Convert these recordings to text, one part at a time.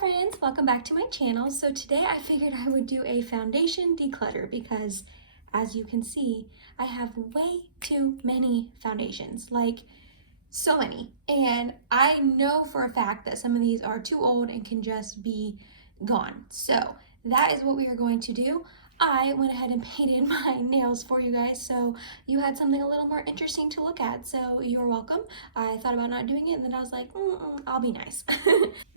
friends, welcome back to my channel. So today I figured I would do a foundation declutter because as you can see, I have way too many foundations, like so many. And I know for a fact that some of these are too old and can just be gone. So that is what we are going to do. I went ahead and painted my nails for you guys, so you had something a little more interesting to look at, so you're welcome. I thought about not doing it, and then I was like, I'll be nice.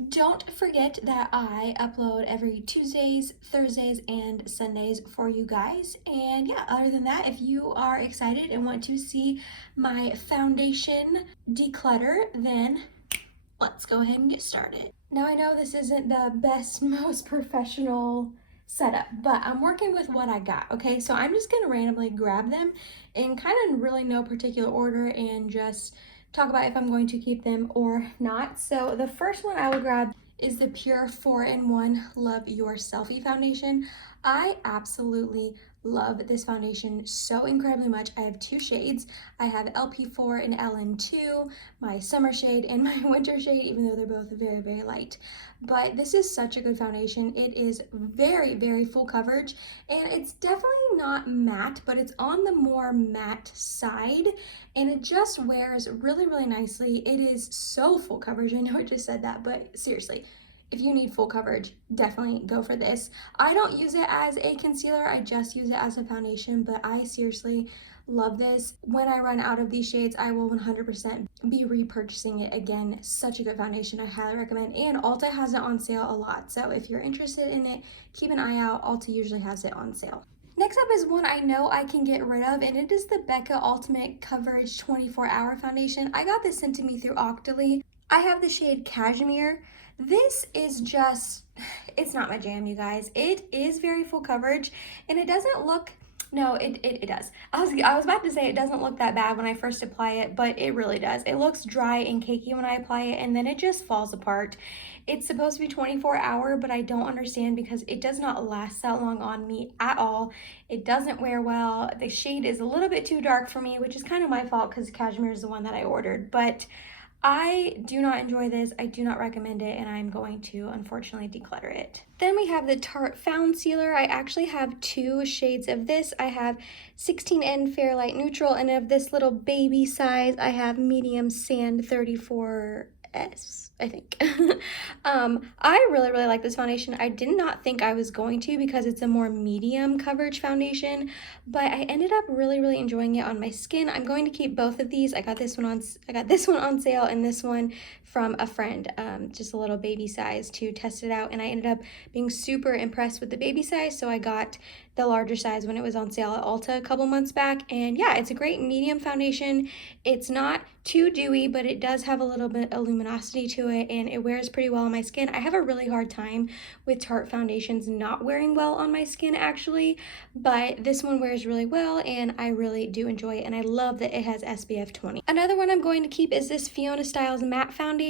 Don't forget that I upload every Tuesdays, Thursdays, and Sundays for you guys. And yeah, other than that, if you are excited and want to see my foundation declutter, then let's go ahead and get started. Now I know this isn't the best, most professional setup, but I'm working with what I got, okay? So I'm just gonna randomly grab them in kind of really no particular order and just talk about if I'm going to keep them or not. So the first one I will grab is the Pure 4-in-1 Love Your Selfie Foundation. I absolutely love this foundation so incredibly much. I have two shades. I have LP4 and LN2, my summer shade and my winter shade, even though they're both very, very light. But this is such a good foundation. It is very, very full coverage, and it's definitely not matte, but it's on the more matte side, and it just wears really, really nicely. It is so full coverage. I know I just said that, but seriously, if you need full coverage, definitely go for this. I don't use it as a concealer, I just use it as a foundation, but I seriously love this. When I run out of these shades, I will 100% be repurchasing it again. Such a good foundation, I highly recommend. And Ulta has it on sale a lot, so if you're interested in it, keep an eye out. Ulta usually has it on sale. Next up is one I know I can get rid of, and it is the Becca Ultimate Coverage 24-Hour Foundation. I got this sent to me through Octoly. I have the shade Cashmere. This is just, it's not my jam, you guys. It is very full coverage, and it doesn't look, no, it does. I was about to say it doesn't look that bad when I first apply it, but it really does. It looks dry and cakey when I apply it, and then it just falls apart. It's supposed to be 24-hour, but I don't understand because it does not last that long on me at all. It doesn't wear well. The shade is a little bit too dark for me, which is kind of my fault because Cashmere is the one that I ordered, but I do not enjoy this. I do not recommend it, and I'm going to unfortunately declutter it. Then we have the Tarte Found Sealer. I actually have two shades of this. I have 16N Fair Light Neutral, and of this little baby size, I have Medium Sand 34S, I think. I really, really like this foundation. I did not think I was going to because it's a more medium coverage foundation, but I ended up really, really enjoying it on my skin. I'm going to keep both of these. I got this one on sale and this one from a friend, just a little baby size to test it out, and I ended up being super impressed with the baby size, so I got the larger size when it was on sale at Ulta a couple months back. And yeah, it's a great medium foundation. It's not too dewy, but it does have a little bit of luminosity to it, and it wears pretty well on my skin. I have a really hard time with Tarte foundations not wearing well on my skin actually, but this one wears really well, and I really do enjoy it, and I love that it has SPF 20. Another one I'm going to keep is this Fiona Styles matte foundation.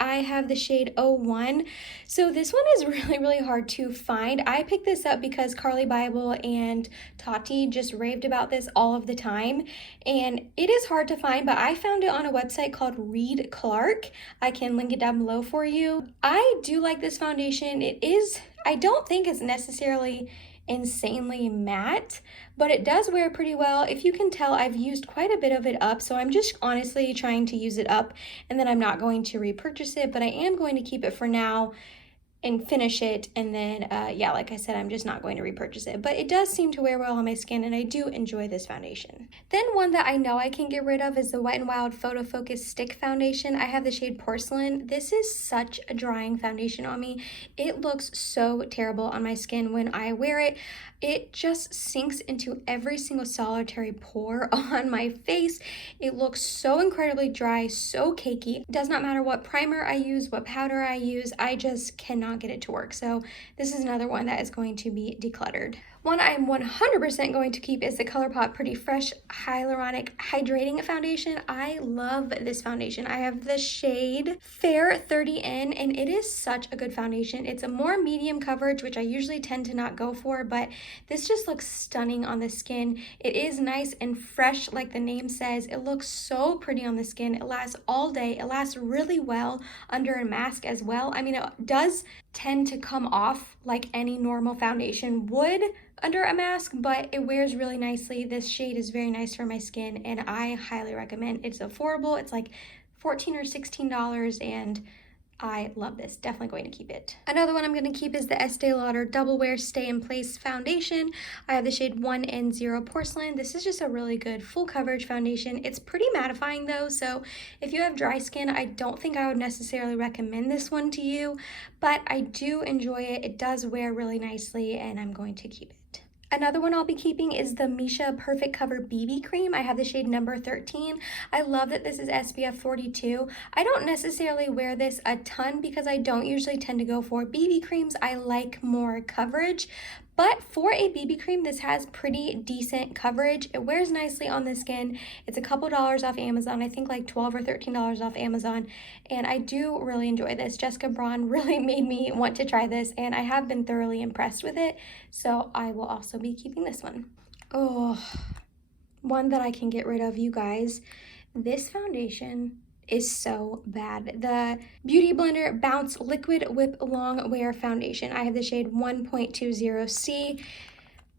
I have the shade 01. So this one is really, really hard to find. I picked this up because Carly Bible and Tarte just raved about this all of the time, and it is hard to find, but I found it on a website called Reed Clark. I can link it down below for you. I do like this foundation. It is, I don't think it's necessarily insanely matte, but it does wear pretty well. If you can tell, I've used quite a bit of it up, so I'm just honestly trying to use it up, and then I'm not going to repurchase it, but I am going to keep it for now and finish it, and then yeah, like I said, I'm just not going to repurchase it, but it does seem to wear well on my skin, and I do enjoy this foundation. Then one that I know I can get rid of is the Wet n Wild Photo Focus Stick Foundation. I have the shade Porcelain. This is such a drying foundation on me. It looks so terrible on my skin when I wear it. It just sinks into every single solitary pore on my face. It looks so incredibly dry, so cakey. It does not matter what primer I use, what powder I use, I just cannot get it to work. So this is another one that is going to be decluttered. One I'm 100% going to keep is the Colourpop Pretty Fresh Hyaluronic Hydrating Foundation. I love this foundation. I have the shade Fair 30N, and it is such a good foundation. It's a more medium coverage, which I usually tend to not go for, but this just looks stunning on the skin. It is nice and fresh, like the name says. It looks so pretty on the skin. It lasts all day. It lasts really well under a mask as well. I mean, it does tend to come off like any normal foundation would under a mask, but it wears really nicely. This shade is very nice for my skin and I highly recommend. It's affordable. It's like $14 or $16 and I love this. Definitely going to keep it. Another one I'm going to keep is the Estee Lauder Double Wear Stay in Place Foundation. I have the shade 1N0 Porcelain. This is just a really good full coverage foundation. It's pretty mattifying though, so if you have dry skin, I don't think I would necessarily recommend this one to you, but I do enjoy it. It does wear really nicely and I'm going to keep it. Another one I'll be keeping is the Misha Perfect Cover BB Cream. I have the shade number 13. I love that this is SPF 42. I don't necessarily wear this a ton because I don't usually tend to go for BB creams. I like more coverage. But for a BB cream, this has pretty decent coverage. It wears nicely on the skin. It's a couple dollars off Amazon. I think like $12 or $13 off Amazon. And I do really enjoy this. Jessica Braun really made me want to try this and I have been thoroughly impressed with it. So I will also be keeping this one. Oh, one that I can get rid of, you guys. This foundation is so bad. The Beauty Blender Bounce Liquid Whip Long Wear Foundation. I have the shade 1.20C.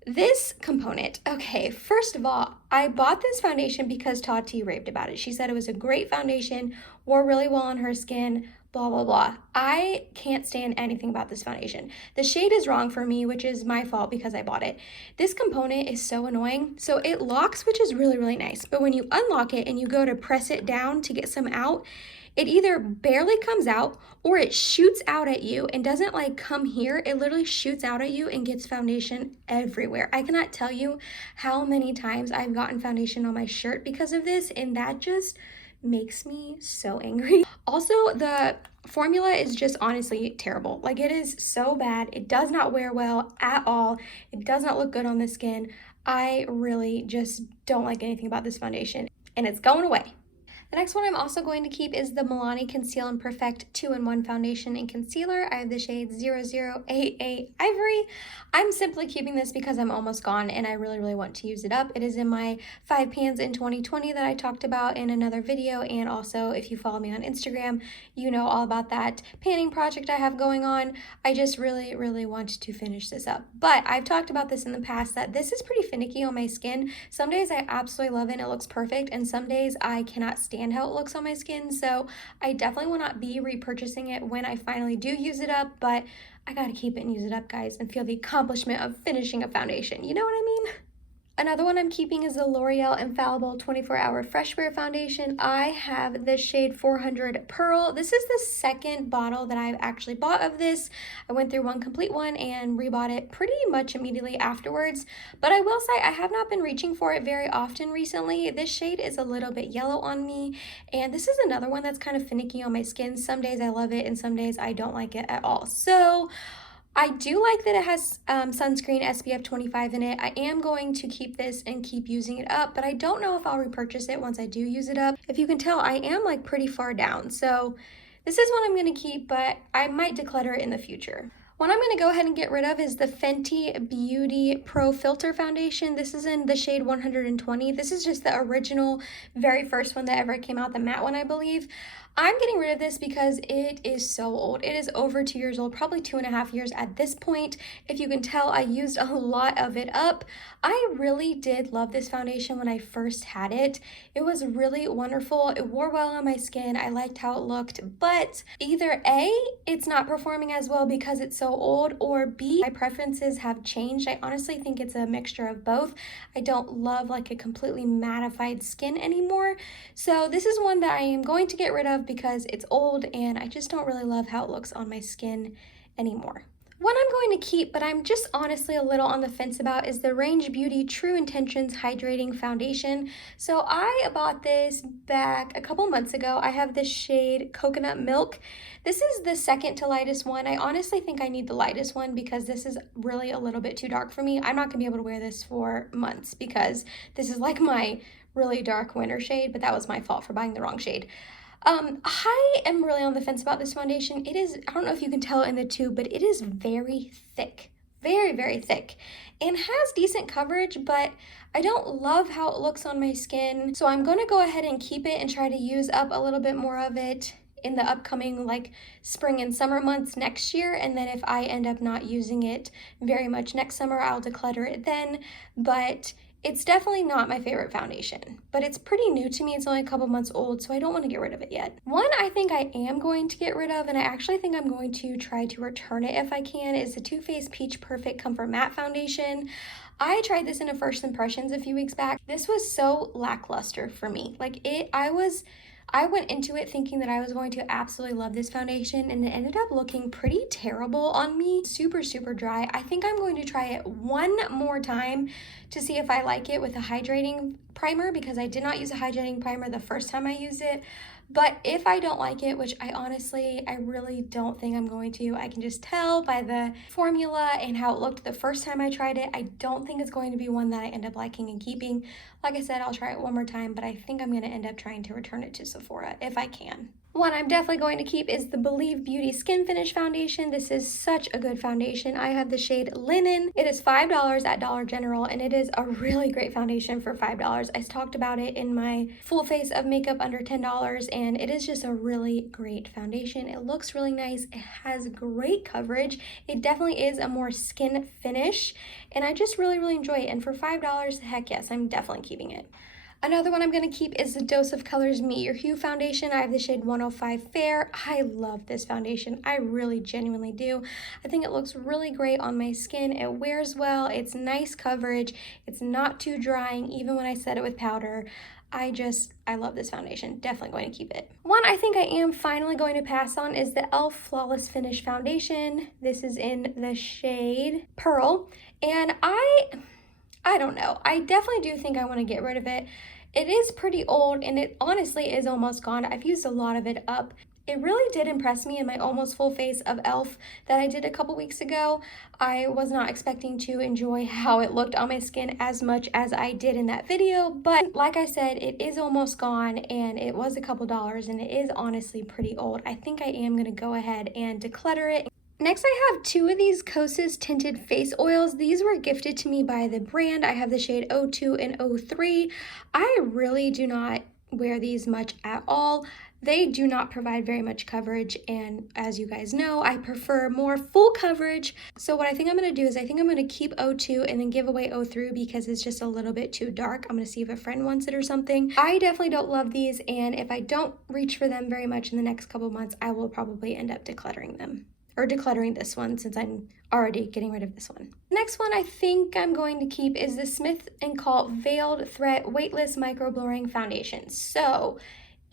This component, okay, first of all, I bought this foundation because Tarte raved about it. She said it was a great foundation, wore really well on her skin, blah, blah, blah. I can't stand anything about this foundation. The shade is wrong for me, which is my fault because I bought it. This component is so annoying. So it locks, which is really, really nice. But when you unlock it and you go to press it down to get some out, it either barely comes out or it shoots out at you and doesn't like come here. It literally shoots out at you and gets foundation everywhere. I cannot tell you how many times I've gotten foundation on my shirt because of this, and that just makes me so angry. Also, the formula is just honestly terrible. Like, it is so bad. It does not wear well at all. It does not look good on the skin. I really just don't like anything about this foundation, and it's going away. The next one I'm also going to keep is the Milani Conceal and Perfect 2-in-1 Foundation and Concealer. I have the shade 0088 Ivory. I'm simply keeping this because I'm almost gone and I really, really want to use it up. It is in my 5 pans in 2020 that I talked about in another video, and also if you follow me on Instagram, you know all about that panning project I have going on. I just really, really want to finish this up. But I've talked about this in the past that this is pretty finicky on my skin. Some days I absolutely love it and it looks perfect, and some days I cannot stand how it looks on my skin, so I definitely will not be repurchasing it when I finally do use it up, but I gotta keep it and use it up, guys, and feel the accomplishment of finishing a foundation. You know what I mean? Another one I'm keeping is the L'Oreal Infallible 24-Hour Fresh Wear Foundation. I have the shade 400 Pearl. This is the second bottle that I've actually bought of this. I went through one complete one and rebought it pretty much immediately afterwards. But I will say I have not been reaching for it very often recently. This shade is a little bit yellow on me, and this is another one that's kind of finicky on my skin. Some days I love it and some days I don't like it at all. So I do like that it has sunscreen SPF 25 in it. I am going to keep this and keep using it up, but I don't know if I'll repurchase it once I do use it up. If you can tell, I am like pretty far down. So this is one I'm going to keep, but I might declutter it in the future. One I'm going to go ahead and get rid of is the Fenty Beauty Pro Filter Foundation. This is in the shade 120. This is just the original, very first one that ever came out, the matte one, I believe. I'm getting rid of this because it is so old. It is over 2 years old, probably 2.5 years at this point. If you can tell, I used a lot of it up. I really did love this foundation when I first had it. It was really wonderful. It wore well on my skin. I liked how it looked, but either A, it's not performing as well because it's so old, or B, my preferences have changed. I honestly think it's a mixture of both. I don't love like a completely mattified skin anymore. So this is one that I am going to get rid of because it's old and I just don't really love how it looks on my skin anymore. One I'm going to keep, but I'm just honestly a little on the fence about, is the Range Beauty True Intentions Hydrating Foundation. So I bought this back a couple months ago. I have this shade Coconut Milk. This is the second to lightest one. I honestly think I need the lightest one because this is really a little bit too dark for me. I'm not gonna be able to wear this for months because this is like my really dark winter shade, but that was my fault for buying the wrong shade. I am really on the fence about this foundation. It is, I don't know if you can tell in the tube, but it is very thick, very, very thick, and has decent coverage, but I don't love how it looks on my skin. So I'm going to go ahead and keep it and try to use up a little bit more of it in the upcoming like spring and summer months next year, and then if I end up not using it very much next summer, I'll declutter it then. But it's definitely not my favorite foundation, but it's pretty new to me. It's only a couple months old, so I don't want to get rid of it yet. One I think I am going to get rid of, and I actually think I'm going to try to return it if I can, is the Too Faced Peach Perfect Comfort Matte Foundation. I tried this in a first impressions a few weeks back. This was so lackluster for me. I went into it thinking that I was going to absolutely love this foundation, and it ended up looking pretty terrible on me. Super, super dry. I think I'm going to try it one more time to see if I like it with a hydrating primer, because I did not use a hydrating primer the first time I used it. But if I don't like it, which I really don't think I'm going to, I can just tell by the formula and how it looked the first time I tried it, I don't think it's going to be one that I end up liking and keeping. Like I said, I'll try it one more time, but I think I'm going to end up trying to return it to Sephora if I can. One I'm definitely going to keep is the Believe Beauty Skin Finish Foundation. This is such a good foundation. I have the shade Linen. It is $5 at Dollar General, and it is a really great foundation for $5. I talked about it in my full face of makeup under $10, and it is just a really great foundation. It looks really nice. It has great coverage. It definitely is a more skin finish, and I just really, really enjoy it. And for $5, heck yes, I'm definitely keeping it. Another one I'm going to keep is the Dose of Colors Meet Your Hue foundation. I have the shade 105 Fair. I love this foundation. I really genuinely do. I think it looks really great on my skin. It wears well. It's nice coverage. It's not too drying, even when I set it with powder. I love this foundation. Definitely going to keep it. One I think I am finally going to pass on is the e.l.f. Flawless Finish Foundation. This is in the shade Pearl, and I don't know. I definitely do think I want to get rid of it. It is pretty old, and it honestly is almost gone. I've used a lot of it up. It really did impress me in my almost full face of e.l.f. that I did a couple weeks ago. I was not expecting to enjoy how it looked on my skin as much as I did in that video, but like I said, it is almost gone, and it was a couple dollars, and it is honestly pretty old. I think I am going to go ahead and declutter it. Next, I have two of these Cosis tinted face oils. These were gifted to me by the brand. I have the shade 02 and 03. I really do not wear these much at all. They do not provide very much coverage, and as you guys know, I prefer more full coverage. So what I think I'm going to do is I think I'm going to keep 02 and then give away 03 because it's just a little bit too dark. I'm going to see if a friend wants it or something. I definitely don't love these, and if I don't reach for them very much in the next couple months, I will probably end up decluttering them. Or decluttering this one, since I'm already getting rid of this one. Next one I think I'm going to keep is the Smith & Co. Veiled Threat Weightless Micro Blurring Foundation. So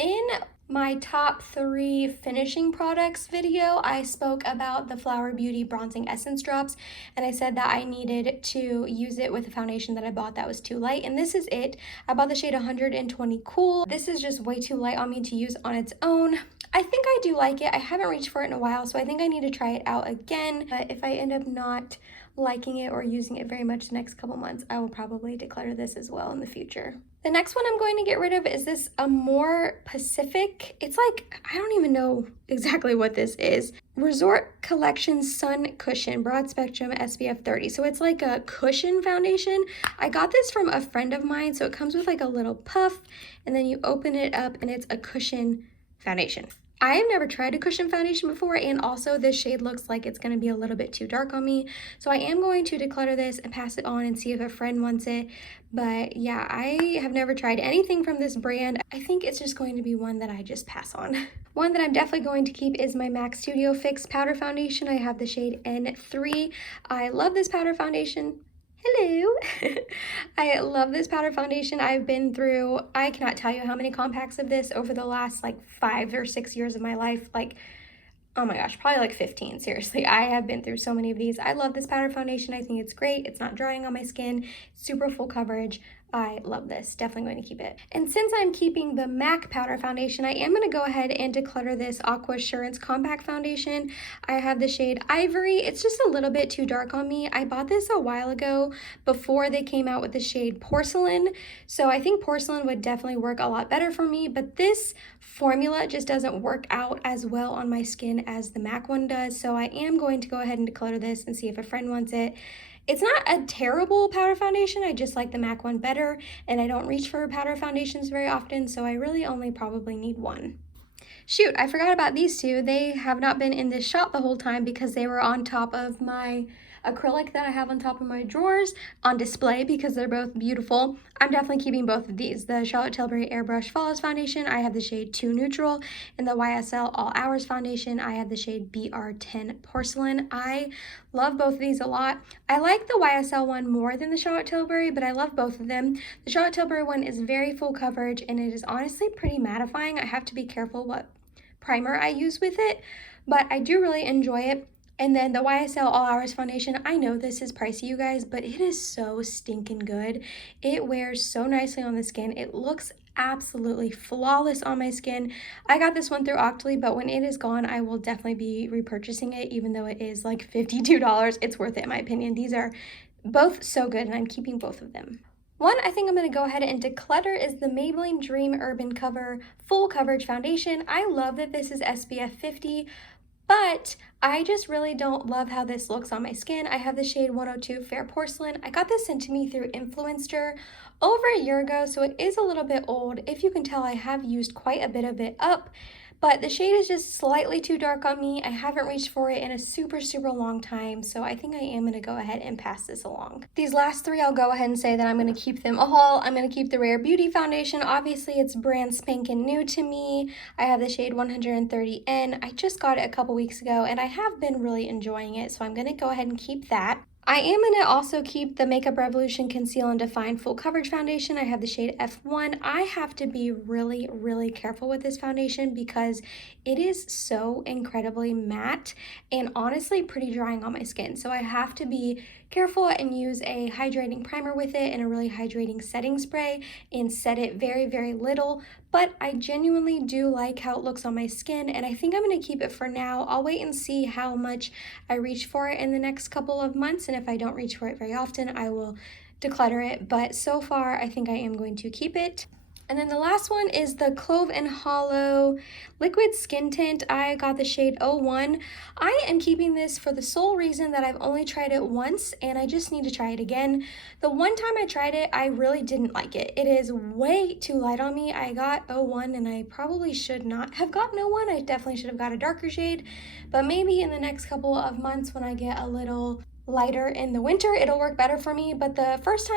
in my top 3 finishing products video, I spoke about the Flower Beauty Bronzing Essence Drops, and I said that I needed to use it with a foundation that I bought that was too light, and this is it. I bought the shade 120 Cool. This is just way too light on me to use on its own. I think I do like it. I haven't reached for it in a while, so I think I need to try it out again. But if I end up not liking it or using it very much the next couple months, I will probably declutter this as well in the future. The next one I'm going to get rid of is this Amorepacific. It's like, I don't even know exactly what this is. Resort Collection Sun Cushion Broad Spectrum SPF 30. So it's like a cushion foundation. I got this from a friend of mine. So it comes with like a little puff, and then you open it up and it's a cushion foundation. I have never tried a cushion foundation before, and also this shade looks like it's going to be a little bit too dark on me. So I am going to declutter this and pass it on and see if a friend wants it. But yeah, I have never tried anything from this brand. I think it's just going to be one that I just pass on. One that I'm definitely going to keep is my MAC Studio Fix Powder Foundation. I have the shade N3. I love this powder foundation. Hello. I love this powder foundation. I've been through, I cannot tell you how many compacts of this over the last like 5 or 6 years of my life. Like, oh my gosh, probably like 15, seriously. I have been through so many of these. I love this powder foundation. I think it's great. It's not drying on my skin. Super full coverage. I love this. Definitely going to keep it. And since I'm keeping the MAC powder foundation, I am going to go ahead and declutter this Aqua Assurance Compact Foundation. I have the shade Ivory. It's just a little bit too dark on me. I bought this a while ago before they came out with the shade Porcelain. So I think Porcelain would definitely work a lot better for me, but this formula just doesn't work out as well on my skin as the MAC one does. So I am going to go ahead and declutter this and see if a friend wants it. It's not a terrible powder foundation. I just like the MAC one better, and I don't reach for powder foundations very often, so I really only probably need one. Shoot, I forgot about these two. They have not been in this shot the whole time because they were on top of my acrylic that I have on top of my drawers on display because they're both beautiful. I'm definitely keeping both of these. The Charlotte Tilbury Airbrush Flawless Foundation, I have the shade 2 Neutral, and the YSL All Hours Foundation, I have the shade BR10 Porcelain. I love both of these a lot. I like the YSL one more than the Charlotte Tilbury, but I love both of them. The Charlotte Tilbury one is very full coverage, and it is honestly pretty mattifying. I have to be careful what primer I use with it, but I do really enjoy it. And then the YSL All Hours Foundation, I know this is pricey, you guys, but it is so stinking good. It wears so nicely on the skin. It looks absolutely flawless on my skin. I got this one through Octoly, but when it is gone, I will definitely be repurchasing it, even though it is like $52. It's worth it in my opinion. These are both so good, and I'm keeping both of them. One I think I'm going to go ahead and declutter is the Maybelline Dream Urban Cover Full Coverage Foundation. I love that this is SPF 50, but I just really don't love how this looks on my skin. I have the shade 102 Fair Porcelain. I got this sent to me through Influencer over a year ago, so it is a little bit old. If you can tell, I have used quite a bit of it up, but the shade is just slightly too dark on me. I haven't reached for it in a super long time, so I think I am going to go ahead and pass this along. These last three, I'll go ahead and say that I'm going to keep them all. I'm going to keep the Rare Beauty Foundation. Obviously, it's brand spanking new to me. I have the shade 130N. I just got it a couple weeks ago, and I have been really enjoying it, so I'm going to go ahead and keep that. I am going to also keep the Makeup Revolution Conceal and Define Full Coverage Foundation. I have the shade F1. I have to be really careful with this foundation because it is so incredibly matte and honestly pretty drying on my skin. So I have to be careful and use a hydrating primer with it and a really hydrating setting spray and set it very little. But I genuinely do like how it looks on my skin, and I think I'm going to keep it for now. I'll wait and see how much I reach for it in the next couple of months, and if I don't reach for it very often, I will declutter it. But so far, I think I am going to keep it. And then the last one is the Clove and Hollow Liquid Skin Tint. I got the shade 01. I am keeping this for the sole reason that I've only tried it once, and I just need to try it again. The one time I tried it, I really didn't like it. It is way too light on me. I got 01, and I probably should not have gotten 01. I definitely should have got a darker shade, but maybe in the next couple of months when I get a little lighter in the winter, it'll work better for me. But the first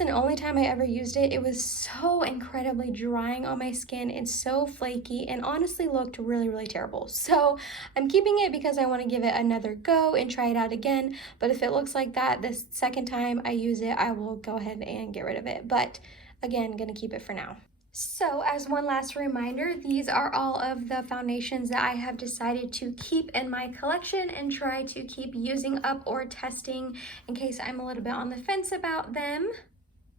and only time I ever used it, it was so incredibly drying on my skin and so flaky, and honestly looked really terrible. So I'm keeping it because I want to give it another go and try it out again. But if it looks like that this second time I use it, I will go ahead and get rid of it. But again, gonna keep it for now. So as one last reminder, these are all of the foundations that I have decided to keep in my collection and try to keep using up or testing in case I'm a little bit on the fence about them.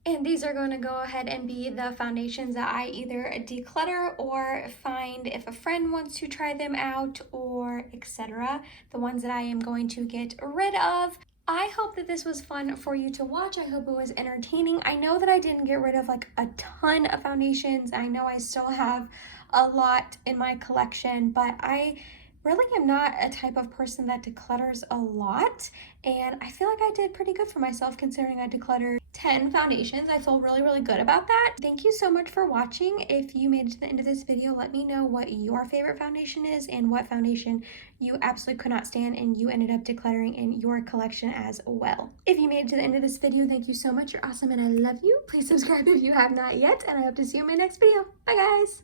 And these are going to go ahead and be the foundations that I either declutter or find if a friend wants to try them out, or etc. The ones that I am going to get rid of. I hope that this was fun for you to watch. I hope it was entertaining. I know that I didn't get rid of like a ton of foundations. I know I still have a lot in my collection, but I really am not a type of person that declutters a lot, and I feel like I did pretty good for myself considering I decluttered 10 foundations. I feel really good about that. Thank you so much for watching. If you made it to the end of this video, let me know what your favorite foundation is and what foundation you absolutely could not stand and you ended up decluttering in your collection as well. If you made it to the end of this video, thank you so much. You're awesome and I love you. Please subscribe if you have not yet, and I hope to see you in my next video. Bye guys!